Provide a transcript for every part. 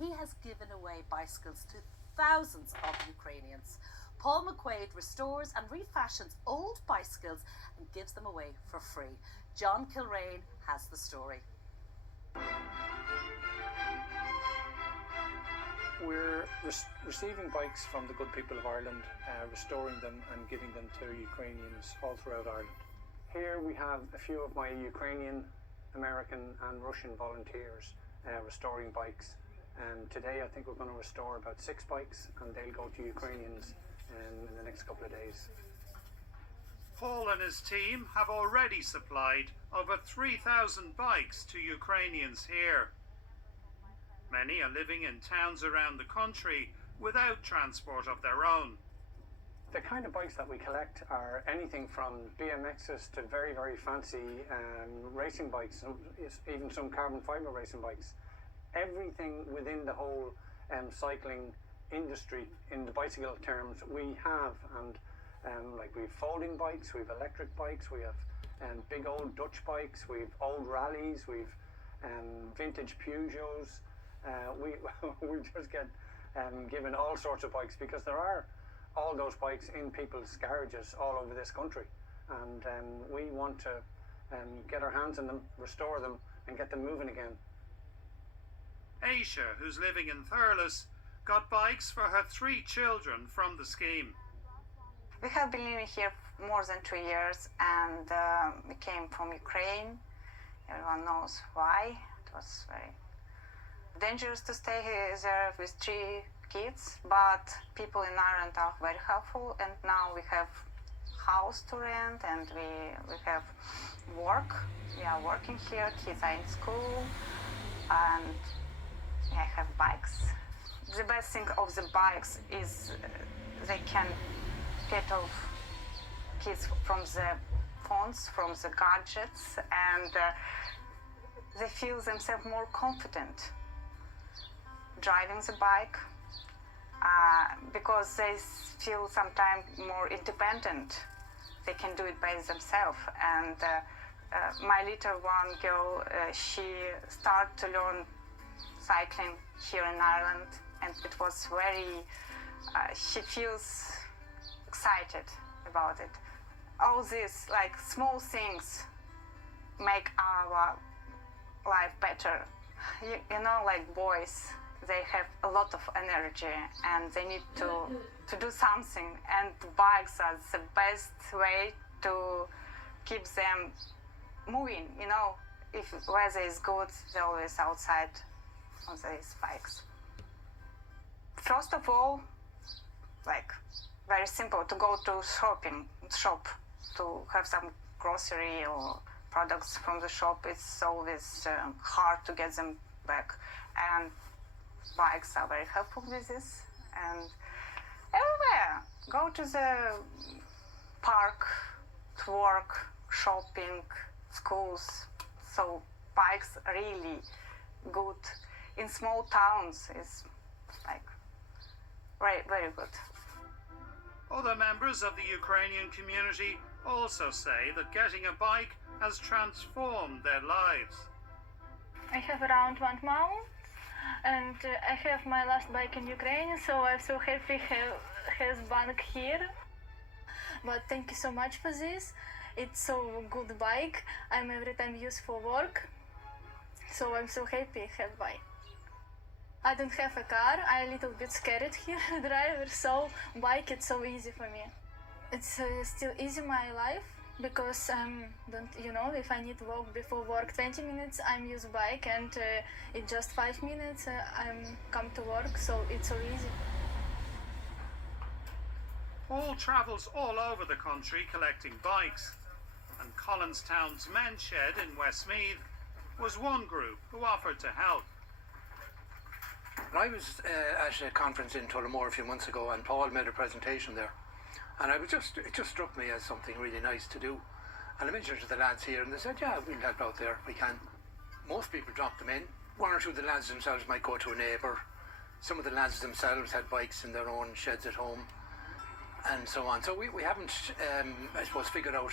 he has given away bicycles to thousands of Ukrainians. Paul McQuaid restores and refashions old bicycles and gives them away for free. John Kilrain has the story. We're receiving bikes from the good people of Ireland, restoring them and giving them to Ukrainians all throughout Ireland. Here we have a few of my Ukrainian, American and Russian volunteers restoring bikes. And today I think we're going to restore about 6 bikes and they'll go to Ukrainians in the next couple of days. Paul and his team have already supplied over 3,000 bikes to Ukrainians here. Many are living in towns around the country without transport of their own. The kind of bikes that we collect are anything from BMXs to very, very fancy racing bikes, even some carbon fibre racing bikes. Everything within the whole cycling industry in the bicycle terms we have, and like we've folding bikes, we've electric bikes, we have big old Dutch bikes, we've old rallies, we've vintage Peugeots. We just get given all sorts of bikes because there are all those bikes in people's garages all over this country, and we want to get our hands on them, restore them and get them moving again. Aisha, who's living in Thurles, got bikes for her 3 children from the scheme. We have been living here more than 2 years, and we came from Ukraine. Everyone knows why. It was very dangerous to stay here there with 3 kids, but people in Ireland are very helpful, and now we have house to rent and we have work. We are working here, kids are in school, and I have bikes. The best thing of the bikes is they can get off kids from the phones, from the gadgets, and they feel themselves more confident driving the bike because they feel sometimes more independent. They can do it by themselves. And my little one girl, she started to learn cycling here in Ireland, and it was very, she feels excited about it. All these like small things make our life better. You know, like boys, they have a lot of energy and they need to do something, and bikes are the best way to keep them moving. You know, if weather is good, they're always outside on these bikes. First of all, like very simple, to go to shop to have some grocery or products from the shop. It's always hard to get them back, and bikes are very helpful with this. And everywhere, go to the park, to work, shopping, schools. So bikes are really good in small towns. Is like very, very good. Other members of the Ukrainian community also say that getting a bike has transformed their lives. I have around 1 month, and I have my last bike in Ukraine, so I'm so happy has bike here. But thank you so much for this. It's so good bike. I'm every time use for work, so I'm so happy have bike. I don't have a car. I'm a little bit scared here driver, so bike it's so easy for me. It's still easy my life because don't you know, if I need to walk before work 20 minutes, I'm use bike, and in just 5 minutes I'm come to work, so it's so easy. Paul travels all over the country collecting bikes, and Collinstown's Men's Shed in Westmeath was one group who offered to help. I was at a conference in Tullamore a few months ago, and Paul made a presentation there, and it just struck me as something really nice to do. And I mentioned it to the lads here, and they said, yeah, we'll help out there, we can. Most people drop them in. 1 or 2 of the lads themselves might go to a neighbour. Some of the lads themselves had bikes in their own sheds at home, and so on. So we haven't, I suppose, figured out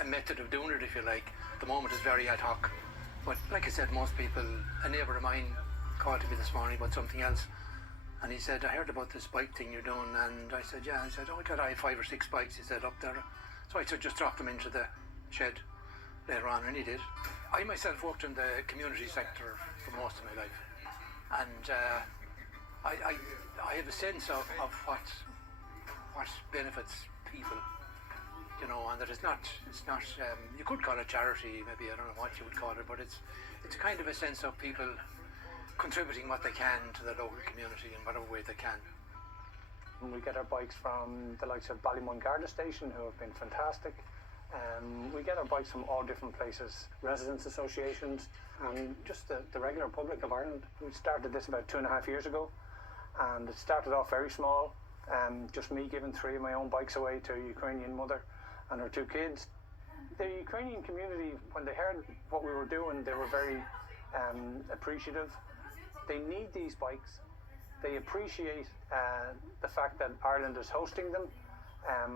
a method of doing it, if you like. The moment is very ad hoc. But like I said, most people, a neighbour of mine called to me this morning about something else. And he said, I heard about this bike thing you're doing. And I said, yeah. He said, oh, I have 5 or 6 bikes, he said, up there. So I just dropped them into the shed later on, and he did. I myself worked in the community sector for most of my life. And I have a sense of what benefits people, you know, and that it's not you could call it charity, maybe, I don't know what you would call it, but it's a kind of a sense of people contributing what they can to the local community in whatever way they can. We get our bikes from the likes of Ballymun Garda Station, who have been fantastic. We get our bikes from all different places, residents' associations, and just the regular public of Ireland. We started this about 2.5 years ago, and it started off very small, just me giving 3 of my own bikes away to a Ukrainian mother and her 2 kids. The Ukrainian community, when they heard what we were doing, they were very appreciative. They need these bikes. They appreciate the fact that Ireland is hosting them.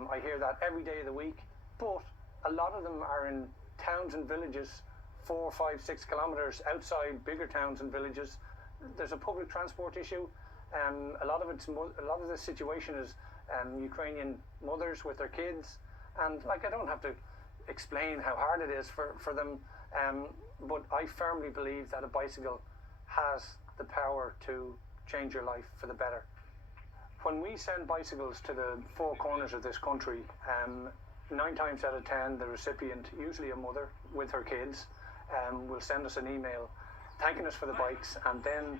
I hear that every day of the week, but a lot of them are in towns and villages 4, 5, 6 kilometres outside bigger towns and villages. There's a public transport issue. A lot of the situation is Ukrainian mothers with their kids, and like, I don't have to explain how hard it is for them, but I firmly believe that a bicycle has the power to change your life for the better. When we send bicycles to the 4 corners of this country, 9 times out of 10 the recipient, usually a mother with her kids, will send us an email thanking us for the bikes, and then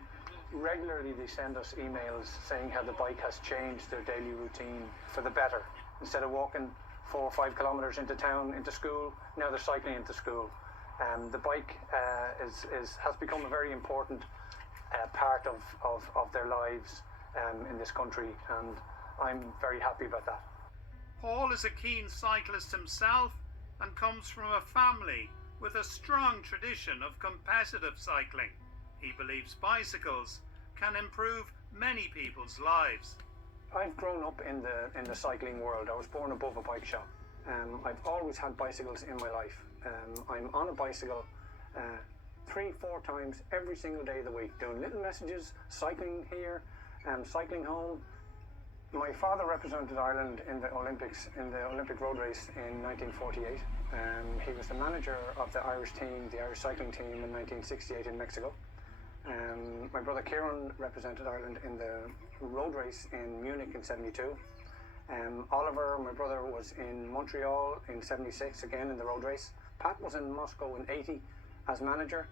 regularly they send us emails saying how the bike has changed their daily routine for the better. Instead of walking 4 or 5 kilometres into town, into school, now they're cycling into school. The bike has become a very important part of their lives in this country, and I'm very happy about that. Paul is a keen cyclist himself and comes from a family with a strong tradition of competitive cycling. He believes bicycles can improve many people's lives. I've grown up in the cycling world. I was born above a bike shop. I've always had bicycles in my life. I'm on a bicycle 3-4 times every single day of the week, doing little messages, cycling here, cycling home. My father represented Ireland in the Olympics, in the Olympic road race in 1948. He was the manager of the Irish team, the Irish cycling team, in 1968 in Mexico. My brother Kieran represented Ireland in the road race in Munich in 72. Oliver, my brother, was in Montreal in 76, again in the road race. Pat was in Moscow in 80 as manager.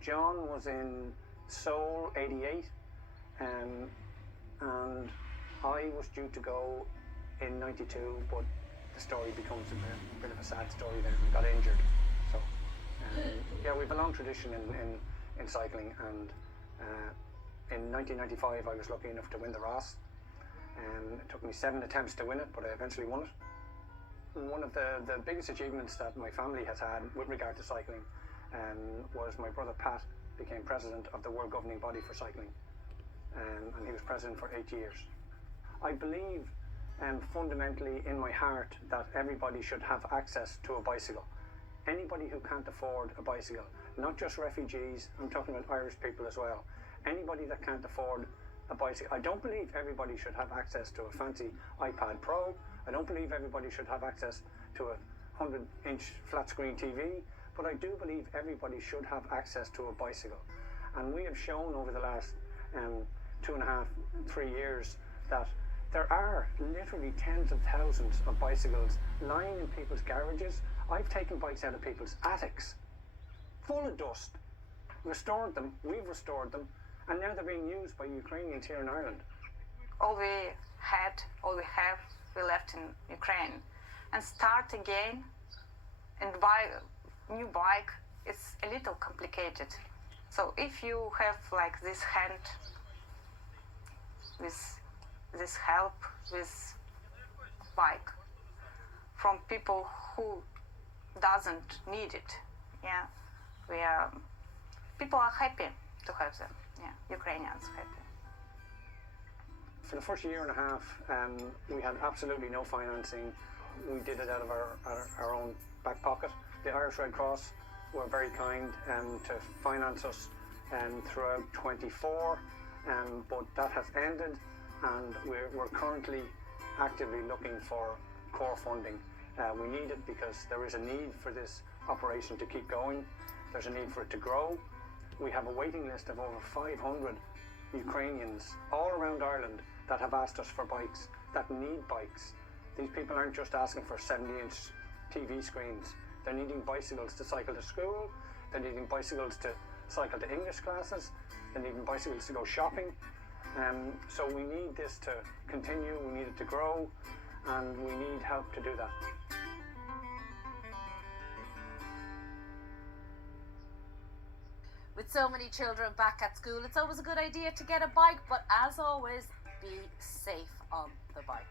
John was in Seoul 88. And I was due to go in 92, but the story becomes a bit of a sad story then. I got injured. So, yeah, we have a long tradition in cycling, and in 1995 I was lucky enough to win the Ross. It took me 7 attempts to win it, but I eventually won it. One of the biggest achievements that my family has had with regard to cycling was my brother Pat became president of the World Governing Body for Cycling, and he was president for 8 years. I believe fundamentally in my heart that everybody should have access to a bicycle. Anybody who can't afford a bicycle, not just refugees, I'm talking about Irish people as well. Anybody that can't afford a bicycle. I don't believe everybody should have access to a fancy iPad Pro. I don't believe everybody should have access to a 100-inch flat screen TV, but I do believe everybody should have access to a bicycle. And we have shown over the last 2.5, 3 years that there are literally tens of thousands of bicycles lying in people's garages. I've taken bikes out of people's attics, full of dust, restored them, we've restored them, and now they're being used by Ukrainians here in Ireland. All we had, all we have, we left in Ukraine. And start again and buy a new bike, it's a little complicated. So if you have like this hand, with this help, with bike, from people who doesn't need it, yeah, people are happy to have them, yeah, Ukrainians happy. For the first 1.5 years, we had absolutely no financing. We did it out of our own back pocket. The Irish Red Cross were very kind to finance us throughout 24, but that has ended, and we're currently actively looking for core funding. We need it because there is a need for this operation to keep going. There's a need for it to grow. We have a waiting list of over 500 Ukrainians all around Ireland that have asked us for bikes, that need bikes. These people aren't just asking for 70-inch TV screens. They're needing bicycles to cycle to school. They're needing bicycles to cycle to English classes. They're needing bicycles to go shopping. So we need this to continue. We need it to grow, and we need help to do that. With so many children back at school, it's always a good idea to get a bike, but as always, be safe on the bike.